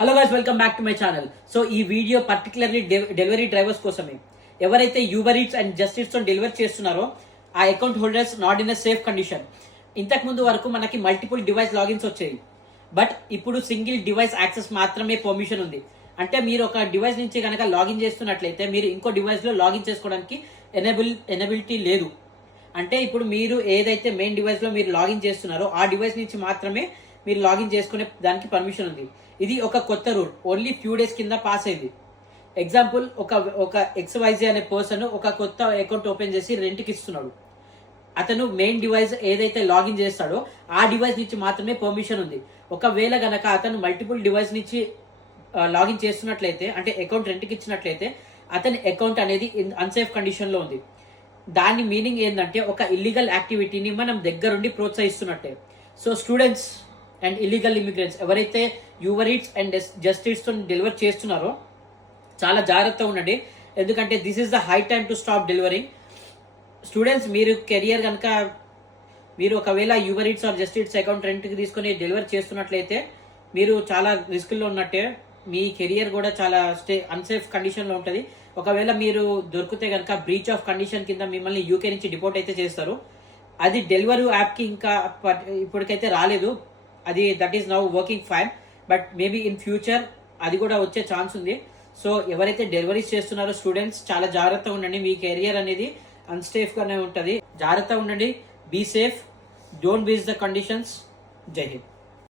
Hello guys, welcome back to my channel. So ఈ video particularly delivery drivers కోసమే. ఎవరైతే Uber Eats and Just Eats తో delivery చేస్తున్నారో ఆ account holders not in a safe condition. ఇంతకు ముందు వరకు మనకి మల్టిపుల్ డివైస్ లాగిన్స్ వచ్చేవి, బట్ ఇప్పుడు సింగిల్ డివైస్ యాక్సెస్ మాత్రమే పర్మిషన్ ఉంది. అంటే మీరు ఒక డివైస్ నుంచి కనుక లాగిన్ చేస్తున్నట్లయితే మీరు ఇంకో డివైస్ లో లాగిన్ చేసుకోవడానికి ఎనబిలిటీ లేదు. అంటే ఇప్పుడు మీరు ఏదైతే మెయిన్ డివైస్ లో మీరు లాగిన్ చేస్తున్నారో ఆ డివైస్ నుంచి మాత్రమే మీరు లాగిన్ చేసుకునే దానికి పర్మిషన్ ఉంది. ఇది ఒక కొత్త రూల్, ఓన్లీ ఫ్యూ డేస్ కింద పాస్ అయింది. ఎగ్జాంపుల్, ఒక XYZ అనే పర్సన్ ఒక కొత్త అకౌంట్ ఓపెన్ చేసి రెంట్కి ఇస్తున్నాడు. అతను మెయిన్ డివైస్ ఏదైతే లాగిన్ చేస్తాడో ఆ డివైస్ నుంచి మాత్రమే పర్మిషన్ ఉంది. ఒకవేళ గనక అతను మల్టిపుల్ డివైస్ నుంచి లాగిన్ చేస్తున్నట్లయితే, అంటే అకౌంట్ రెంట్కి ఇచ్చినట్లయితే అతని అకౌంట్ అనేది అన్సేఫ్ కండిషన్ లో ఉంది. దాని మీనింగ్ ఏంటంటే ఒక ఇల్లీగల్ యాక్టివిటీని మనం దగ్గరుండి ప్రోత్సహిస్తున్నట్టే. So students and illegal immigrants ఎవరైతే Uber Eats and Just Eats తో డెలివర్ చేస్తున్నారో చాలా జాగ్రత్తగా ఉండండి. ఎందుకంటే this is the high time to stop delivering. Students, మీరు కెరియర్ కనుక మీరు ఒకవేళ Uber Eats or Just Eats account రెంట్కి తీసుకొని డెలివర్ చేస్తున్నట్లయితే మీరు చాలా రిస్క్లో ఉన్నట్టే. మీ కెరియర్ కూడా చాలా అన్సేఫ్ కండిషన్లో ఉంటుంది. ఒకవేళ మీరు దొరికితే కనుక బ్రీచ్ ఆఫ్ కండిషన్ కింద మిమ్మల్ని యూకే నుంచి డిపోర్ట్ అయితే చేస్తారు. అది డెలివరీ యాప్కి ఇంకా ఇప్పటికైతే రాలేదు. అది that is now working fine, but maybe in future అది కూడా వచ్చే ఛాన్స్ ఉంది. సో ఎవరైతే డెలివరీస్ చేస్తున్నారో స్టూడెంట్స్ చాలా జాగ్రత్తగా ఉండండి. మీ కెరియర్ అనేది అన్సేఫ్ గానే ఉంటుంది. జాగ్రత్తగా ఉండండి. బీ సేఫ్, డోంట్ బీస్ ద కండిషన్స్. జై హింద్.